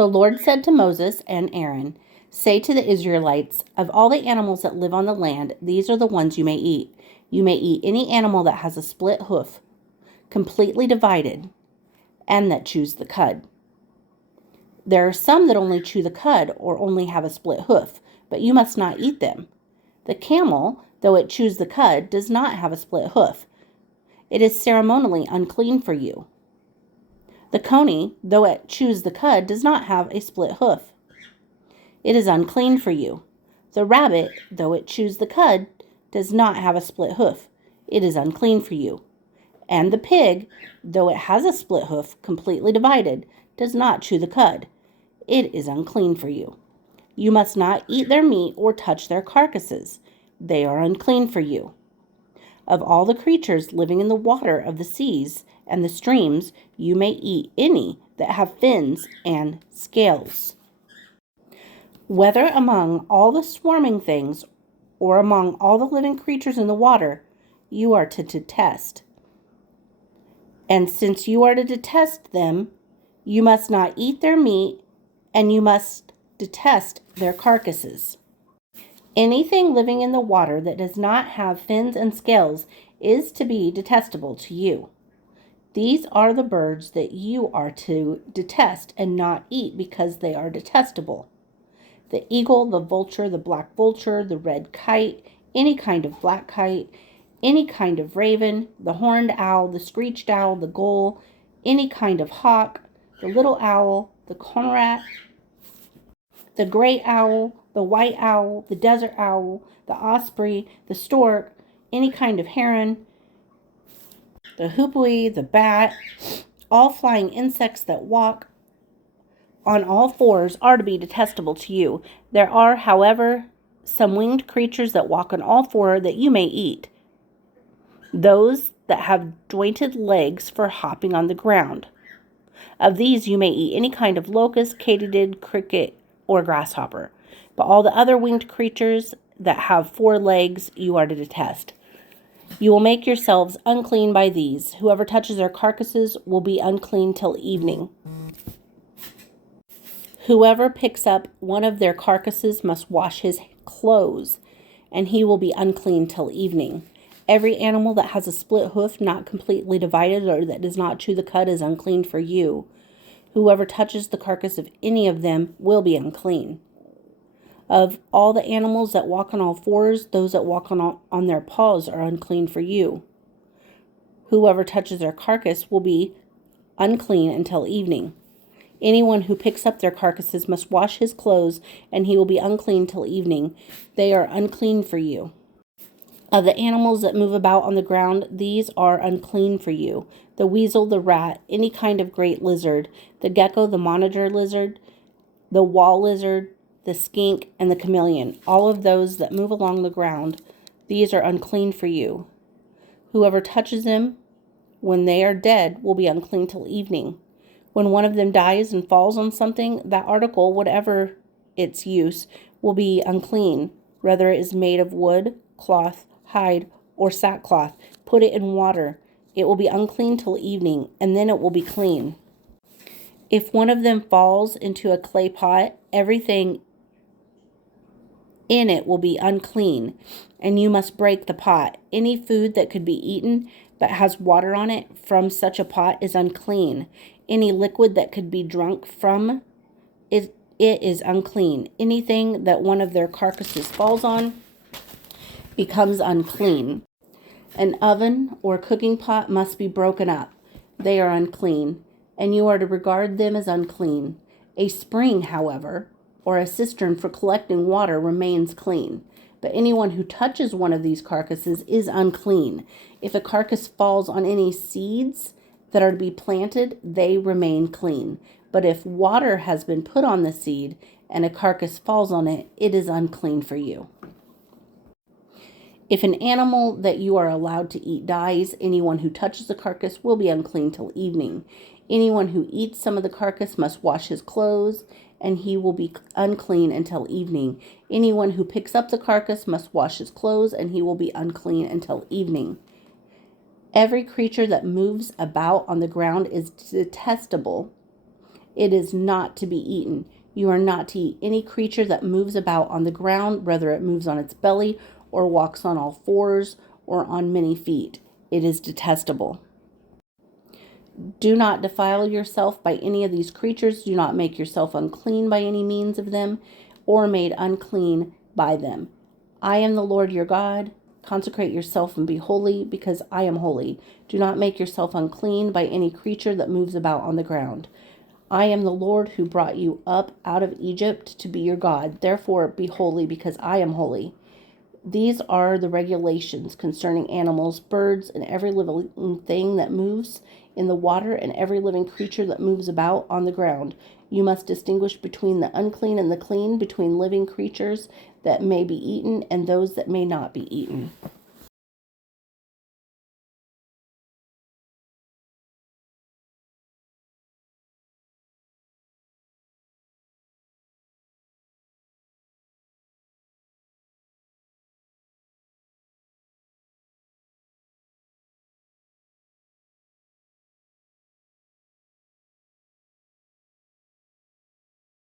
The Lord said to Moses and Aaron, "Say to the Israelites, of all the animals that live on the land, these are the ones you may eat. You may eat any animal that has a split hoof, completely divided, and that chews the cud. There are some that only chew the cud or only have a split hoof, but you must not eat them. The camel, though it chews the cud, does not have a split hoof. It is ceremonially unclean for you. The coney, though it chews the cud, does not have a split hoof. It is unclean for you. The rabbit, though it chews the cud, does not have a split hoof. It is unclean for you. And the pig, though it has a split hoof completely divided, does not chew the cud. It is unclean for you. You must not eat their meat or touch their carcasses. They are unclean for you. Of all the creatures living in the water of the seas and the streams, you may eat any that have fins and scales. Whether among all the swarming things or among all the living creatures in the water, you are to detest. And since you are to detest them, you must not eat their meat, and you must detest their carcasses. Anything living in the water that does not have fins and scales is to be detestable to you. These are the birds that you are to detest and not eat because they are detestable: the eagle, the vulture, the black vulture, the red kite, any kind of black kite, any kind of raven, the horned owl, the screeched owl, the gull, any kind of hawk, the little owl, the cormorant, the gray owl, the white owl, the desert owl, the osprey, the stork, any kind of heron, the hoopoo, the bat, all flying insects that walk on all fours are to be detestable to you. There are, however, some winged creatures that walk on all four that you may eat. Those that have jointed legs for hopping on the ground. Of these you may eat any kind of locust, katydid, cricket, or grasshopper. But all the other winged creatures that have 4 legs you are to detest. You will make yourselves unclean by these. Whoever touches their carcasses will be unclean till evening. Whoever picks up one of their carcasses must wash his clothes, and he will be unclean till evening. Every animal that has a split hoof not completely divided or that does not chew the cud is unclean for you. Whoever touches the carcass of any of them will be unclean. Of all the animals that walk on all fours, those that walk on their paws are unclean for you. Whoever touches their carcass will be unclean until evening. Anyone who picks up their carcasses must wash his clothes, and he will be unclean till evening. They are unclean for you. Of the animals that move about on the ground, these are unclean for you: the weasel, the rat, any kind of great lizard, the gecko, the monitor lizard, the wall lizard, the skink, and the chameleon. All of those that move along the ground, these are unclean for you. Whoever touches them when they are dead will be unclean till evening. When one of them dies and falls on something, that article, whatever its use, will be unclean, whether it is made of wood, cloth, hide, or sackcloth. Put it in water. It will be unclean till evening, and then it will be clean. If one of them falls into a clay pot, everything in it will be unclean, and you must break the pot. Any food that could be eaten but has water on it from such a pot is unclean. Any liquid that could be drunk from it is unclean. Anything that one of their carcasses falls on becomes unclean. An oven or cooking pot must be broken up. They are unclean, and you are to regard them as unclean. A spring, however, or a cistern for collecting water remains clean. But anyone who touches one of these carcasses is unclean. If a carcass falls on any seeds that are to be planted, they remain clean. But if water has been put on the seed and a carcass falls on it, it is unclean for you. If an animal that you are allowed to eat dies, anyone who touches the carcass will be unclean till evening. Anyone who eats some of the carcass must wash his clothes, and he will be unclean until evening. Anyone who picks up the carcass must wash his clothes, and he will be unclean until evening. Every creature that moves about on the ground is detestable. It is not to be eaten. You are not to eat any creature that moves about on the ground, whether it moves on its belly or walks on all fours or on many feet. It is detestable. Do not defile yourself by any of these creatures. Do not make yourself unclean by any means of them, or made unclean by them. I am the Lord your God. Consecrate yourself and be holy, because I am holy. Do not make yourself unclean by any creature that moves about on the ground. I am the Lord who brought you up out of Egypt to be your God. Therefore, be holy, because I am holy. These are the regulations concerning animals, birds, and every living thing that moves in the water, and every living creature that moves about on the ground. You must distinguish between the unclean and the clean, between living creatures that may be eaten and those that may not be eaten.